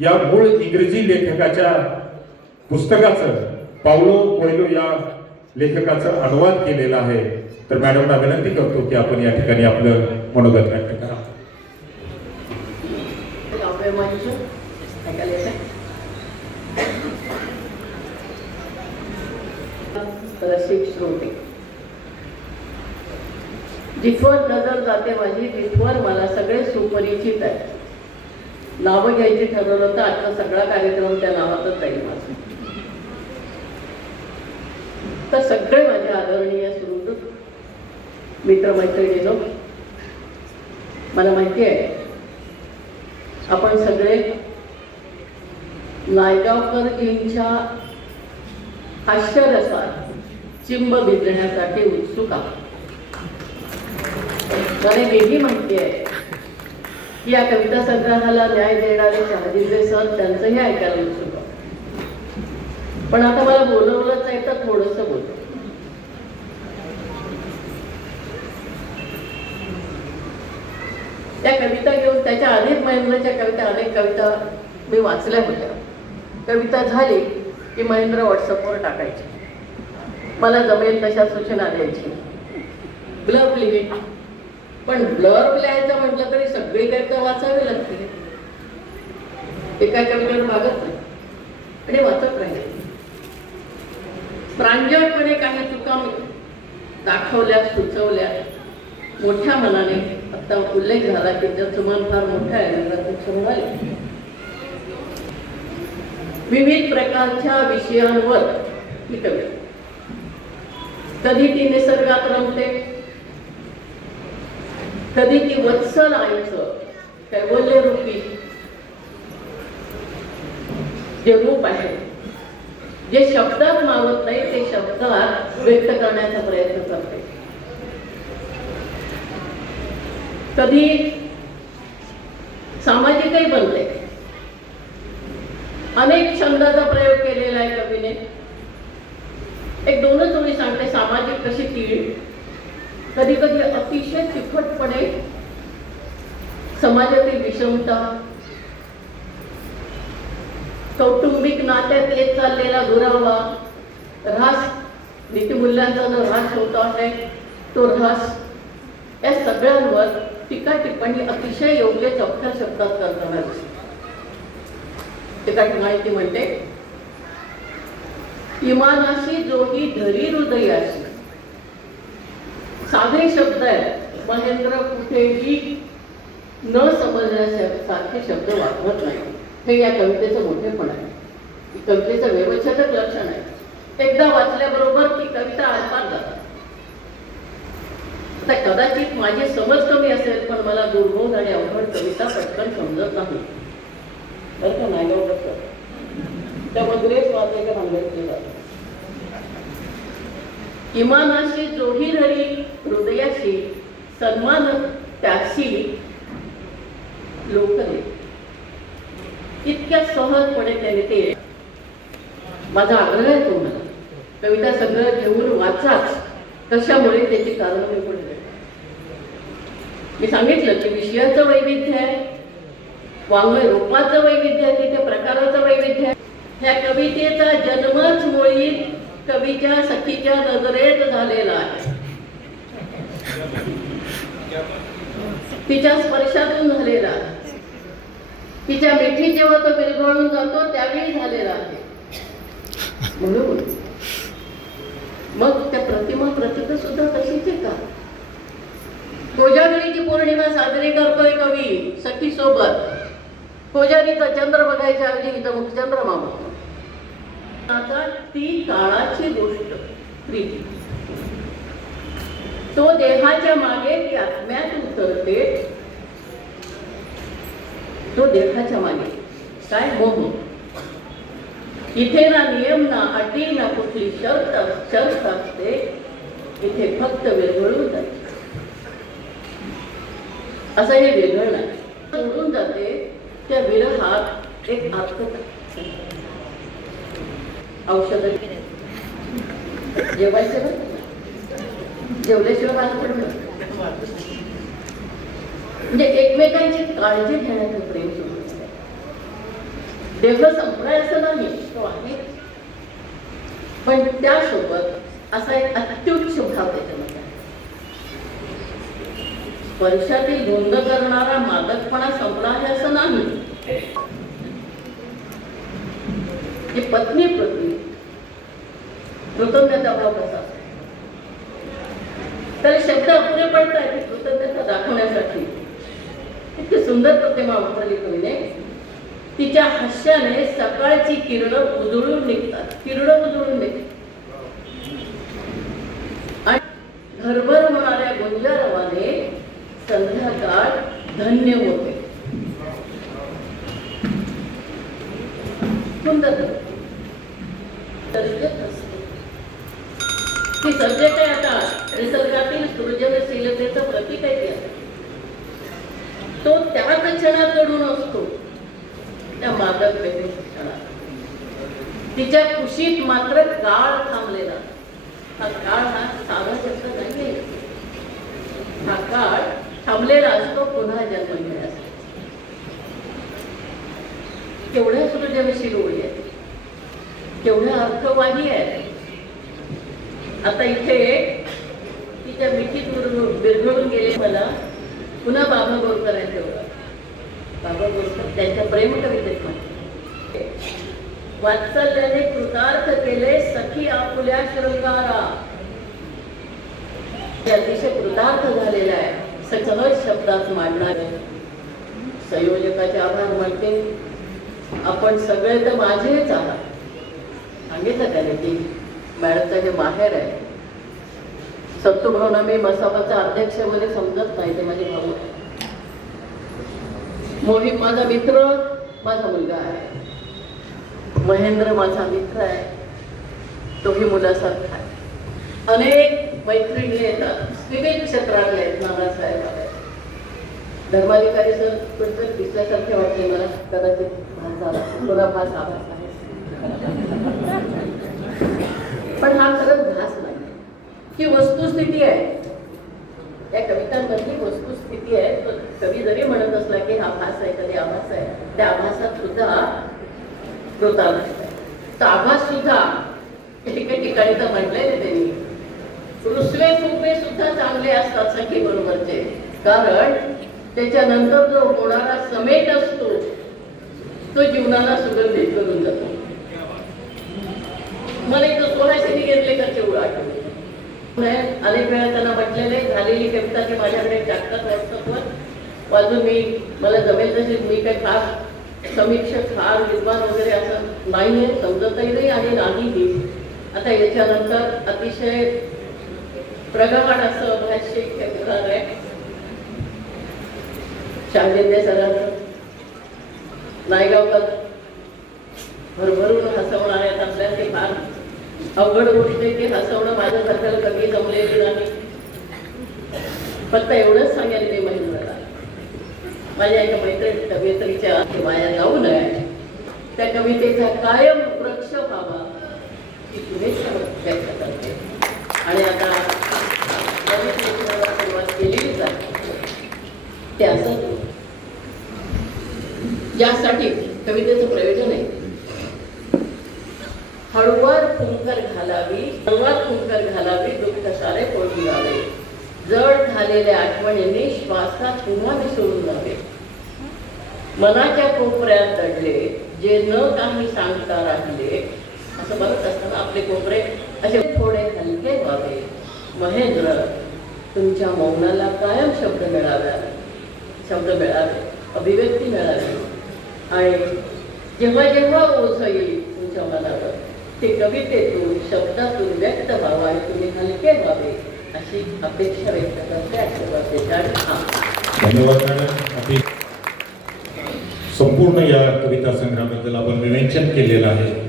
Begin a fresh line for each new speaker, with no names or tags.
या मूळ इंग्रजी लेखकाच्या पुस्तकाचं पावलो कोयलो या लेखकाचं अनुवाद केलेला आहे. तर मॅडमना विनंती करतो की आपण या ठिकाणी आपलं मनोगत व्यक्त करा.
आपल्या जिथवर नजर जाते माझी तिथवर मला सगळे सुपरिचित आहे नावं घ्यायची ठरवलं तर आजचा सगळा कार्यक्रम त्या नावातच जाईल माझा. तर सगळे माझे आदरणीय सुहृद मित्रमैत्रिणीनो मला माहिती आहे आपण सगळे नायगावकरजींच्या हास्यरसात चिंब भिजण्यासाठी उत्सुक आहोत. मला हेही माहिती आहे या कविता संग्रहाला न्याय देणारे शहाजिंदे सर त्यांचंही ऐकायला उत्सुक पण आता मला बोलवलंच आहे तर थोडस बोलतो त्या कविता घेऊन त्याच्या अनेक महेंद्रच्या कविता अनेक कविता मी वाचल्या होत्या. कविता झाली की महेंद्र व्हॉट्सअपवर टाकायचे. मला जमेल तशा सूचना द्यायची. ग्लव लिहिली पण ब्लर्ब लिहायचं म्हटलं तरी सगळी कविता वाचावी लागते. एका कवितेवर मागत नाही. आणि वाचत राहिले प्रांजळपणे काही चुका दाखवल्या सुचवल्या. मोठ्या मनाने आता उल्लेख झाला की त्याचं मन फार मोठ्या आहे. म्हणाले. विविध प्रकारच्या विषयांवर ही कविता. कधी ती निसर्गात रमते कधी ती वत्सल आईचं कैवल्य रूपी. जे रूप आहे जे शब्दात मावत नाही ते शब्दात व्यक्त करण्याचा प्रयत्न करते. कधी सामाजिकही बनते. अनेक छंदाचा प्रयोग केलेला आहे कवीने. एक दोनच ओळी सांगते सामाजिक कशी तीळ कधी कधी अतिशय तिखटपणे समाजातील विषमता कौटुंबिक नात्यात येत चाललेला दुरावा ऱ्हास नीतिमूल्यांचा जो ऱ्हास होत आहे तो ऱ्हास या सगळ्यांवर टीका टिप्पणी अतिशय योग्य चौथ्या शब्दात करताना दिसते. एका ठिकाणी ती म्हणते इमानाशी जोही धरी हृदयाशी साधे शब्द आहेत. महेंद्र कुठेही न समजण्यासारखे शब्द वापरत नाही. हे या कवितेचं मोठेपण आहे. कवितेचं व्यवच्छेदक लक्षण आहे. एकदा वाचल्याबरोबर ती कविता आरपार जातात. आता कदाचित माझी समज कमी असेल पण मला दुर्बोध आणि अवघड कविता पटकन समजत नाही. बरं का नाही कसं त्यामध्ये वाचायच्या भांगडीत जातं इमानाशी जोही धरी हृदयाशी सन्मान त्याशी लोकले इतक्या सहजपणे त्याने ते माझा आग्रह आहे तुम्हाला. कविता संग्रह घेऊन वाचाच. कशामुळे त्याची कारण मी पण मी सांगितलं की विषयाचं वैविध्य आहे. वाङ्मय रूपाचं वैविध्य आहे तिथे प्रकाराचं वैविध्य आहे. ह्या कवितेचा जन्मच मुळी कवीच्या सखीच्या नजरेत झालेला आहे. तिच्या स्पर्शातून झालेला. तिच्या मिठी जेव्हा तो विरघळून जातो त्यावेळी झालेला आहे. म्हणून मग त्या प्रतिमा प्रतीक सुद्धा तशीच आहे का? कोजागरीची पौर्णिमा साजरी करतोय कवी सखी सोबत. कोजारीचा चंद्र बघायच्या ऐवजी इथं मुख चंद्रमा बघतो. आता ती काळाची गोष्ट प्रीती. तो देहाच्या मागे ती आत्म्यात उतरते तो देहाच्या मागे. काय? मोह इथे ना नियम ना अटी ना कुठली शर्त शर्त असते. इथे फक्त विरघळून जाते. असं हे वेगळं नाही. सोडून जाते. त्या विरहात एक आत्म औषध. जेवायचं जेवल्याशिवाय मला पडलं म्हणजे एकमेकांची काळजी घेण्याचं प्रेम सुरू आहे. संपलाय असं नाही तो आहे. पण त्यासोबत असा एक अत्युच्च भाव त्याच्यामध्ये आहे. स्पर्शातील धुंद करणारा मादकपणा संपला आहे असं नाही. की पत्नी प्रती कृतज्ञता भाव कसा तर शब्द अपुरे पडत आहे की कृतज्ञता दाखवण्यासाठी. इतकी सुंदर प्रतिमा वापरली कवीने. तिच्या हास्याने सकाळची किरणं उजळून निघतात. किरणं उजळून निघतात. आणि घरभर होणाऱ्या गुंजारवाने संध्याकाळ धन्य होते सुंदर सर्जक असते ती सर्जक आहे आता निसर्गातील सृजनशीलतेचं प्रतीक आहे ती आता. तो त्याच क्षणात दडून असतो त्या मादक वेगळ्या तिच्या कुशीत मात्र काळ थांबलेला. हा काळ हा साधा शब्द नाही हा काळ थांबलेला असतो पुन्हा जन्म मिळाला केवढ्या सृजनशील ओळी आहेत केवढ्या अर्थवाही आहेत आता इथे तिच्या मिठीत बिरघळून गेले मला. पुन्हा बाबा बोरकरांचे ओळख. बाबा बोरकर त्यांच्या प्रेम कवितेत म्हणते वात्सल्याने कृतार्थ केले सखी आपुल्या शृंगारा अतिशय कृतार्थ झालेला आहे. सहज शब्दात मांडणार. संयोजकाचे आभार मानते. आपण सगळे तर माझेच आहात. सांगितलं त्याने की मॅडमचं जे माहेर आहे. सत्तूभावना मी मसाबाचा अध्यक्षमध्ये समजत नाही ते माझे भाऊ आहे मोहित माझा मित्र माझा मुलगा आहे. महेंद्र माझा मित्र आहे. तोही मुलासारखा आहे. अनेक मैत्रिणी येतात. विविध क्षेत्रातले आहेत नानासाहेब आहेत धर्माधिकारी सर कुठं दिसल्यासारखे वाटते मला. कदाचित तुला भास आभास आहे. पण हा खरंच भास नाही. ही वस्तुस्थिती आहे. या कवितांमधली वस्तुस्थिती आहे. तो कवी जरी म्हणत असला की हा भास आहे कधी आभास आहे. त्या आभासात सुद्धा कृतार्थ ताबा सुद्धा ठिकाणी ठिकाणी तर म्हटलंय त्यांनी. रुसवे फुगवे सुद्धा चांगले असतात सखी बरोबरचे. कारण त्याच्यानंतर जो होणारा समेट असतो तो जीवनाला सुगंधित करून जातो. मला एक सोळाशे घेतले का तेवढं अनेक वेळा त्यांना म्हटलेले झालेली कविता ते माझ्याकडे टाकतात व्हॉट्सअपवर वाजून मी मला जमेल तशी मी काही खास समीक्षक फार विद्वान वगैरे असं नाही आहे समजतही नाही आणि नाहीही. आता याच्यानंतर अतिशय प्रगाढ असं भाष्य इथे आहे. शांडिल्य सरांचं. नायगावकर. भरभरून हसवणार आहेत आपल्याला ते फार अवघड गोष्ट आहे की हसवणं माझ्यासारख्याला कधी जमलेली नाही. फक्त एवढंच सांगेल मी माझ्या एका मैत्रिणी कवियत्रीच्या माया जाऊ नये. त्या कवितेचा कायम वृक्ष व्हावा ही शुभेच्छा व्यक्त करते आणि आता सुरुवात ते असं यासाठी कवितेचं प्रयोजन आहे. हळुवार फुंकर घालावी हळुवार फुंकर घालावी दुःख सारे पोटी लावे जड झालेल्या आठवणींनी श्वासात पुन्हा मिसळून जावे. मनाच्या कोपऱ्यात दडले जे न काही सांगता राहिले असं बघत असताना आपले कोपरे असे थोडे हलके व्हावे. महेंद्र तुमच्या मौनाला कायम शब्द मिळाव्या शब्द मिळावे अभिव्यक्ती मिळावी. आणि जेव्हा जेव्हा ओझ येईल तुमच्या मनावर ते कवितेतून शब्दातून व्यक्त व्हावं आणि तुम्ही हलके व्हावे अशी अपेक्षा व्यक्त करते. आशीर्वाद देते आणि
धन्यवाद संपूर्ण या कविता संग्रहाबद्दल आपण विवेचन केलेलं आहे.